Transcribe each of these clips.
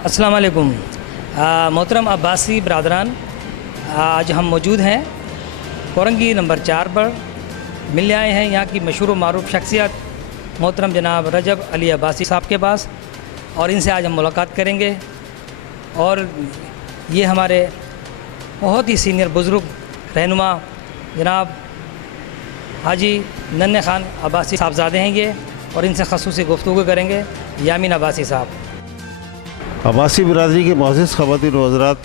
अस्सलाम वालेकुम। मोहतरम अब्बासी बरदरान, आज हम मौजूद हैं कोरंगी नंबर 4 पर। मिलने आए हैं यहाँ की मशहूर मारूफ शख्सियत मोहतरम जनाब रजब अली अब्बासी साहब के पास, और इनसे आज हम मुलाकात करेंगे। और ये हमारे बहुत ही सीनियर बुज़ुर्ग रहनुमा जनाब हाजी नन्हे खान अब्बासी साहबज़ादे हैं ये, और इनसे ख़ुसूसी गुफ्तगू करेंगे। यामीन अब्बासी साहब। अब्बासी बिरादरी के मोअज़्ज़ज़ ख़वातीन व हज़रात,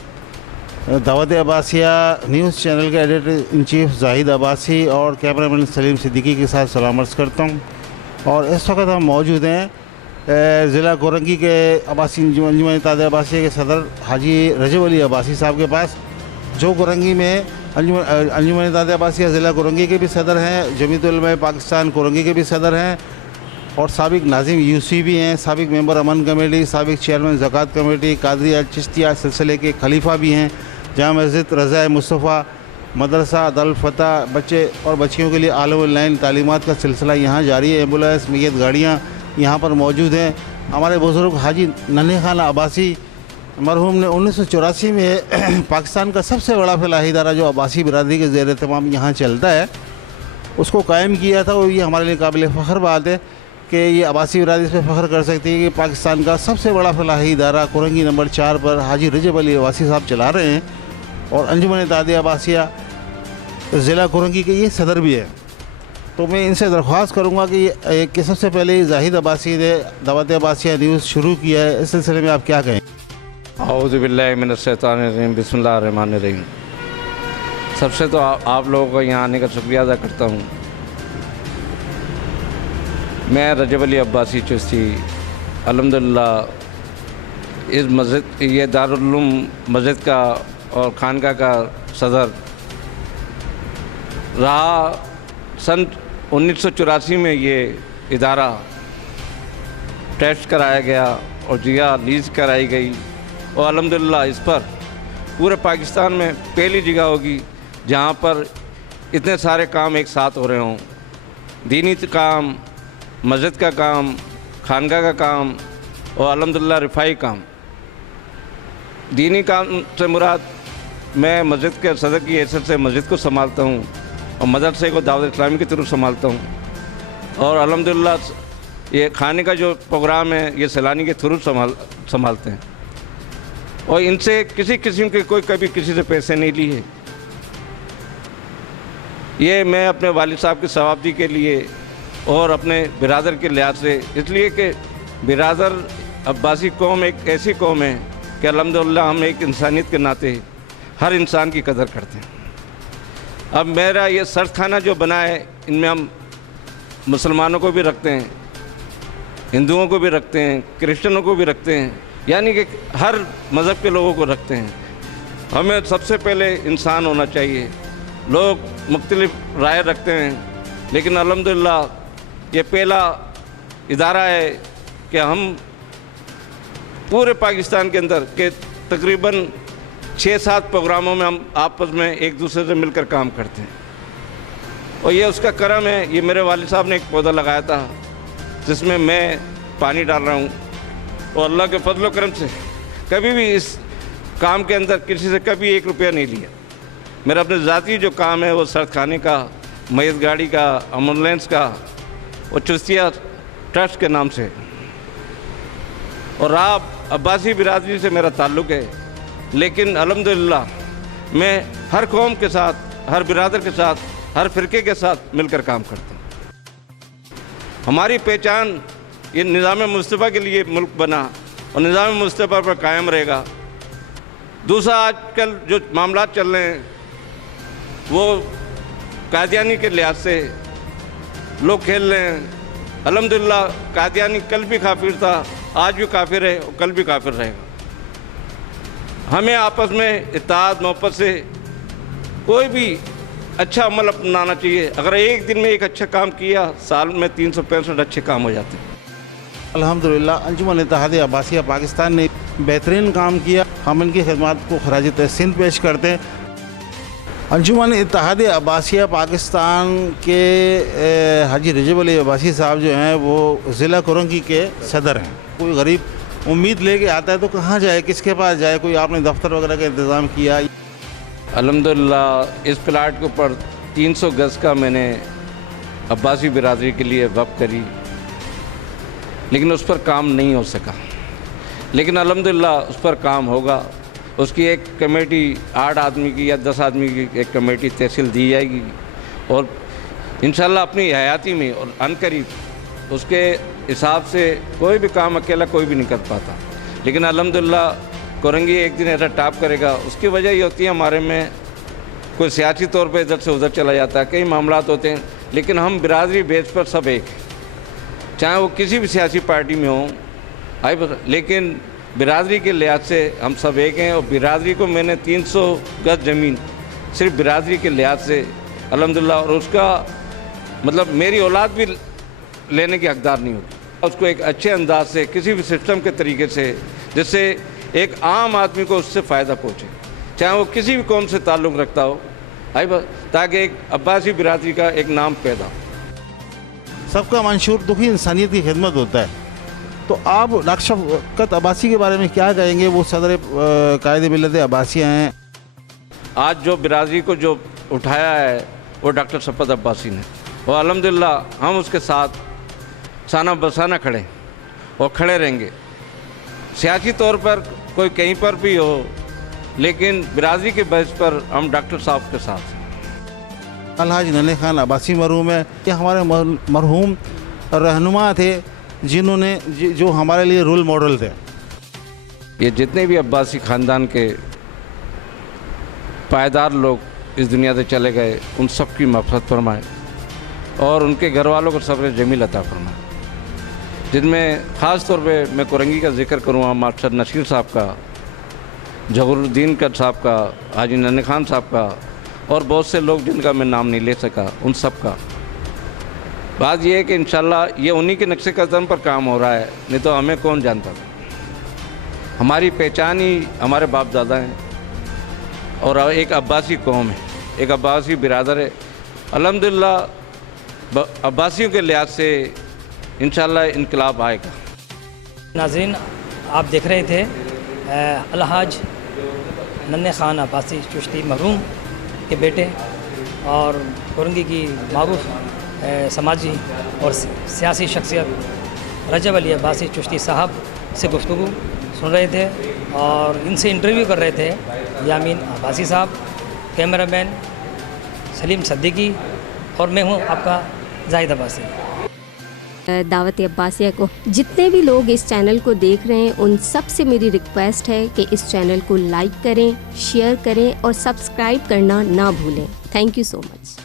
दावत अब्बासिया न्यूज़ चैनल के editor in chief Zahid Abbasi और कैमरामैन सलीम सिद्दीकी के साथ सलाम अर्ज़ करता हूँ। और इस वक्त हम मौजूद हैं ज़िला कोरंगी के अब्बासी अंजुमन इत्तेहाद अब्बासिया के सदर हाजी रजब अली अब्बासी साहब के पास, जो कोरंगी में अंजुमन इत्तेहाद अब्बासिया ज़िला कोरंगी के भी सदर हैं, जमीयत उलमा पाकिस्तान कोरंगी के भी सदर हैं, और साबिक नाजिम यूसी भी हैं, साबिक मेंबर अमन कमेटी, साबिक चेयरमैन ज़कात कमेटी, कादरिया चिश्तिया सिलसिले के खलीफा भी हैं। जामा मस्जिद रज़ा मुस्तफ़ा मदरसा दल फतह बच्चे और बच्चियों के लिए आलम लाइन तालीमात का सिलसिला यहाँ जारी है। एम्बुलेंस मैयत गाड़ियाँ यहाँ पर मौजूद हैं। हमारे बुज़ुर्ग हाजी नन्हे खान अब्बासी मरहूम ने 1984 में पाकिस्तान का सबसे बड़ा फलाही इदारा जो अब्बासी बिरादरी के ज़ेर एहतमाम यहाँ चलता है, उसको कायम किया था। और ये हमारे लिए काबिल फ़ख्र बात है कि ये अब्बासी बिरादरी पे फ़ख्र कर सकती है कि पाकिस्तान का सबसे बड़ा फलाही इदारा कोरंगी नंबर 4 पर हाजी रजब अली अब्बासी साहब चला रहे हैं, और अंजुमन इत्तेहाद अब्बासिया ज़िला कोरंगी के ये सदर भी है। तो मैं इनसे दरख्वास्त करूँगा कि सबसे पहले जाहिद अब्बासी ने दावत अब्बासिया न्यूज़ शुरू किया है, इस सिलसिले में आप क्या कहें? औज़ु बिल्लाहि मिनश शैतानिर रजीम, बिस्मिल्लाहिर रहमानिर रहीम। सबसे तो आप लोगों को यहाँ आने का शुक्रिया अदा करता हूँ। मैं रजब अली अब्बासी चिश्ती अल्हम्दुलिल्लाह इस मस्जिद, ये दारुल उलूम मस्जिद का और खानका का सदर रहा। सन 1984 में ये इदारा टेस्ट कराया गया और जगह लीज़ कराई गई, और अल्हम्दुलिल्लाह इस पर पूरे पाकिस्तान में पहली जगह होगी जहाँ पर इतने सारे काम एक साथ हो रहे हों। दीनी काम, मस्जिद का काम, खानका का काम, और अल्हम्दुलिल्लाह रिफाई काम। दीनी काम से मुराद, मैं मस्जिद के सदर की हैसियत से मस्जिद को संभालता हूँ और मदरसे को दावत इस्लामी की तरफ संभालता हूँ, और अल्हम्दुलिल्लाह ये खाने का जो प्रोग्राम है ये सैलानी के थ्रू संभालते हैं, और इनसे किसी किस्म के कोई कभी किसी से पैसे नहीं लिए। ये मैं अपने वालिद साहब की सवाबदी के लिए और अपने बिरादर के लिहाज से, इसलिए कि बिरादर अब्बासी कौम एक ऐसी कौम है कि अल्हम्दुलिल्लाह हम एक इंसानियत के नाते हर इंसान की कदर करते हैं। अब मेरा ये सर्द खाना जो बना है, इनमें हम मुसलमानों को भी रखते हैं, हिंदुओं को भी रखते हैं, क्रिश्चियनों को भी रखते हैं, यानी कि हर मज़हब के लोगों को रखते हैं। हमें सबसे पहले इंसान होना चाहिए। लोग मुख्तलिफ राय रखते हैं, लेकिन अल्हम्दुलिल्लाह ये पहला इदारा है कि हम पूरे पाकिस्तान के अंदर के तकरीबन 6-7 प्रोग्रामों में हम आपस में एक दूसरे से मिलकर काम करते हैं, और ये उसका करम है। ये मेरे वालिद साहब ने एक पौधा लगाया था जिसमें मैं पानी डाल रहा हूँ, और अल्लाह के फजल करम से कभी भी इस काम के अंदर किसी से कभी 1 रुपया नहीं लिया। मेरा अपने ज़ाती जो काम है वो सर्द खाने का, मैयत गाड़ी का, एम्बुलेंस का, और चिश्तिया ट्रस्ट के नाम से। और आप अब्बासी बिरादरी से मेरा ताल्लुक़ है, लेकिन अल्हम्दुलिल्लाह मैं हर कौम के साथ, हर बिरादर के साथ, हर फ़िरके के साथ मिलकर काम करता हूँ। हमारी पहचान ये निज़ाम मुस्तफ़ा के लिए मुल्क बना, और निज़ाम मुस्तफ़ा पर कायम रहेगा। दूसरा, आजकल जो मामला चल रहे हैं वो कादियानी के लिहाज से लोग खेल रहे हैं। अल्हम्दुलिल्लाह कादियानी कल भी काफिर था, आज भी काफिर है, और कल भी काफिर रहेगा। हमें आपस में इत्तेहाद मोहब्बत से कोई भी अच्छा अमल अपनाना चाहिए। अगर एक दिन में एक अच्छा काम किया, साल में 365 अच्छे काम हो जाते हैं। अल्हम्दुलिल्लाह अंजुमन इत्तेहाद अब्बासिया पाकिस्तान ने बेहतरीन काम किया। हम इनकी खिदमत को खराज तहसीन पेश करते हैं। अंजुमन इत्तेहाद अब्बासिया पाकिस्तान के हाजी रजब अली अब्बासी साहब जो हैं वो ज़िला कोरंगी के सदर हैं। कोई गरीब उम्मीद लेके आता है तो कहाँ जाए, किसके पास जाए? कोई आपने दफ्तर वगैरह का इंतज़ाम किया? अल्हम्दुलिल्लाह इस प्लाट के ऊपर 300 गज़ का मैंने अब्बासी बिरादरी के लिए वक़्फ़ करी, लेकिन उस पर काम नहीं हो सका। लेकिन अल्हम्दुलिल्लाह उस पर काम होगा। उसकी एक कमेटी 8 आदमी की या 10 आदमी की एक कमेटी तहसील दी जाएगी और इंशाल्लाह अपनी हयाती में और अनकरीब उसके हिसाब से कोई भी काम अकेला कोई भी नहीं कर पाता। लेकिन अल्हम्दुलिल्लाह कोरंगी एक दिन ऐसा टॉप करेगा। उसकी वजह ये होती है हमारे में कोई सियासी तौर पे इधर से उधर चला जाता है, कई मामलात होते हैं, लेकिन हम बिरादरी बेस पर सब एक, चाहे वो किसी भी सियासी पार्टी में हों, लेकिन बिरादरी के लिहाज से हम सब एक हैं। और बिरादरी को मैंने 300 गज ज़मीन सिर्फ बिरादरी के लिहाज से अल्हम्दुलिल्लाह, और उसका मतलब मेरी औलाद भी लेने की हकदार नहीं होती। उसको एक अच्छे अंदाज से किसी भी सिस्टम के तरीके से जिससे एक आम आदमी को उससे फ़ायदा पहुँचे, चाहे वो किसी भी कौम से ताल्लुक़ रखता हो, ताकि एक अब्बासी बिरादरी का एक नाम पैदा हो। सबका मंशूर दुखी इंसानियत की खिदमत होता है। तो आप डॉक्टर शफ़क़त अब्बासी के बारे में क्या कहेंगे? वो सदर कायदे मिल्लत अब्बासिया हैं। आज जो बिरादरी को जो उठाया है वो डॉक्टर शफ़क़त अब्बासी ने, और अल्हम्दुलिल्लाह हम उसके साथ साना बसाना खड़े और खड़े रहेंगे। सियासी तौर पर कोई कहीं पर भी हो, लेकिन बिरादरी के बेस पर हम डॉक्टर साहब के साथ। अलहाज नन्हे खान अब्बासी मरहूम है। ये हमारे मरहूम रहनुमा थे जिन्होंने जो हमारे लिए रोल मॉडल थे। ये जितने भी अब्बासी ख़ानदान के पायदार लोग इस दुनिया से चले गए, उन सब की मग़फ़िरत फरमाए और उनके घर वालों को सब्र जमील अता फरमाए। जिनमें ख़ास तौर पे मैं कोरंगी का जिक्र करूँगा, मास्टर नसीर साहब का, जहरुद्दीन कट साहब का, हाजी नन्हे खान साहब का, और बहुत से लोग जिनका मैं नाम नहीं ले सका, उन सब का। बात यह है कि इंशाल्लाह ये उन्हीं के नक्शे कदम पर काम हो रहा है, नहीं तो हमें कौन जानता था। हमारी पहचान ही हमारे बाप दादा हैं और एक अब्बासी कौम है, एक अब्बासी बिरादर है। अल्हम्दुलिल्लाह अब्बासियों के लिहाज से इंशाल्लाह इनकलाब आएगा। नाज़रीन, आप देख रहे थे अलहाज नन्हे खान अब्बासी चिश्ती मरहूम के बेटे और कोरंगी की मारूफ समाजी और सियासी शख्सियत रजब अली अब्बासी चिश्ती साहब से गुफ्तगू सुन रहे थे और इनसे इंटरव्यू कर रहे थे यामीन अब्बासी साहब, कैमरामैन सलीम सिद्दीकी और मैं हूँ आपका जाहिद अब्बासी। दावत अब्बासिया को जितने भी लोग इस चैनल को देख रहे हैं उन सब से मेरी रिक्वेस्ट है कि इस चैनल को लाइक करें, शेयर करें और सब्सक्राइब करना ना भूलें। Thank you so much.